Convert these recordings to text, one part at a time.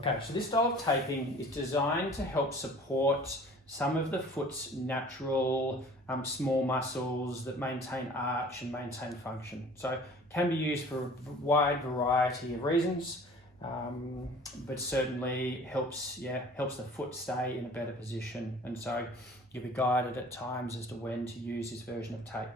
Okay, so this style of taping is designed to help support some of the foot's natural small muscles that maintain arch and maintain function. So it can be used for a wide variety of reasons, but certainly helps the foot stay in a better position. And so you'll be guided at times as to when to use this version of tape.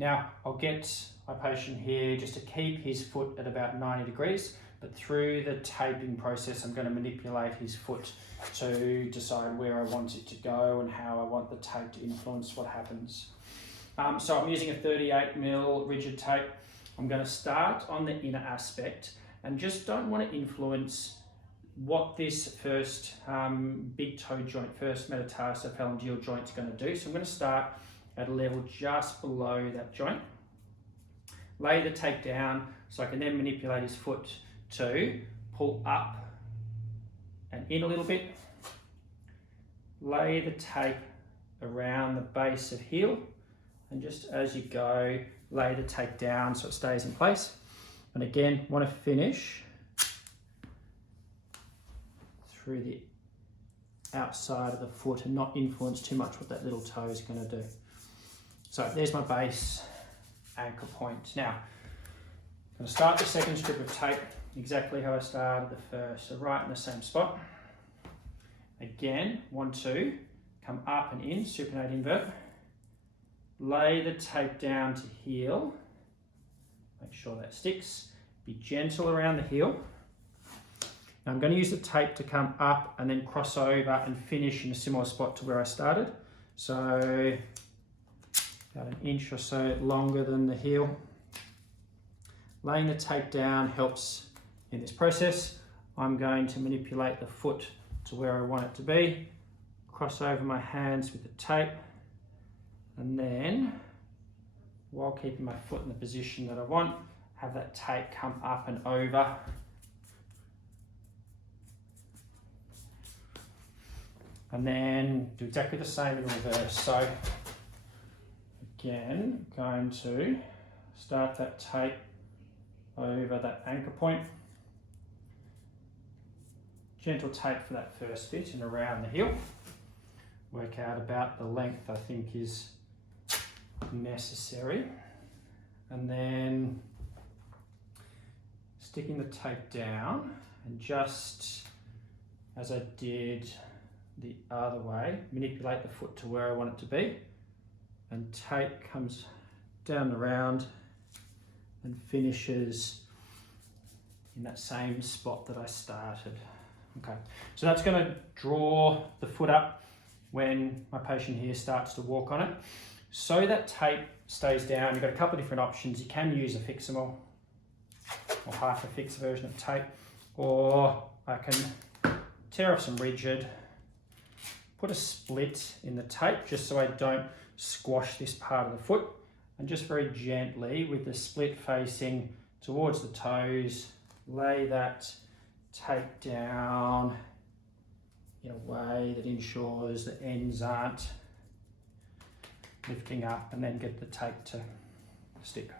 Now, I'll get my patient here just to keep his foot at about 90 degrees, but through the taping process, I'm going to manipulate his foot to decide where I want it to go and how I want the tape to influence what happens. So I'm using a 38mm rigid tape. I'm going to start on the inner aspect and just don't want to influence what this first big toe joint, first metatarsalophalangeal joint is going to do. So I'm going to start at a level just below that joint. Lay the tape down so I can then manipulate his foot to pull up and in a little bit. Lay the tape around the base of heel, and just as you go, lay the tape down so it stays in place. And again, want to finish through the outside of the foot and not influence too much what that little toe is going to do. So there's my base anchor point. Now, I'm going to start the second strip of tape exactly how I started the first, so right in the same spot. Again, want to come up and in, supinate invert. Lay the tape down to heel. Make sure that sticks. Be gentle around the heel. Now I'm going to use the tape to come up and then cross over and finish in a similar spot to where I started. So about an inch or so longer than the heel. Laying the tape down helps in this process. I'm going to manipulate the foot to where I want it to be, cross over my hands with the tape, and then, while keeping my foot in the position that I want, have that tape come up and over. And then do exactly the same in reverse. So again, going to start that tape over that anchor point. Gentle tape for that first bit and around the heel. Work out about the length I think is necessary. And then sticking the tape down, and just as I did the other way, manipulate the foot to where I want it to be, and tape comes down the round and finishes in that same spot that I started. Okay, so that's going to draw the foot up when my patient here starts to walk on it. So that tape stays down, you've got a couple of different options. You can use a fixable or half a fixed version of tape, or I can tear off some rigid, put a split in the tape just so I don't squash this part of the foot, and just very gently with the split facing towards the toes, lay that tape down in a way that ensures the ends aren't lifting up, and then get the tape to stick.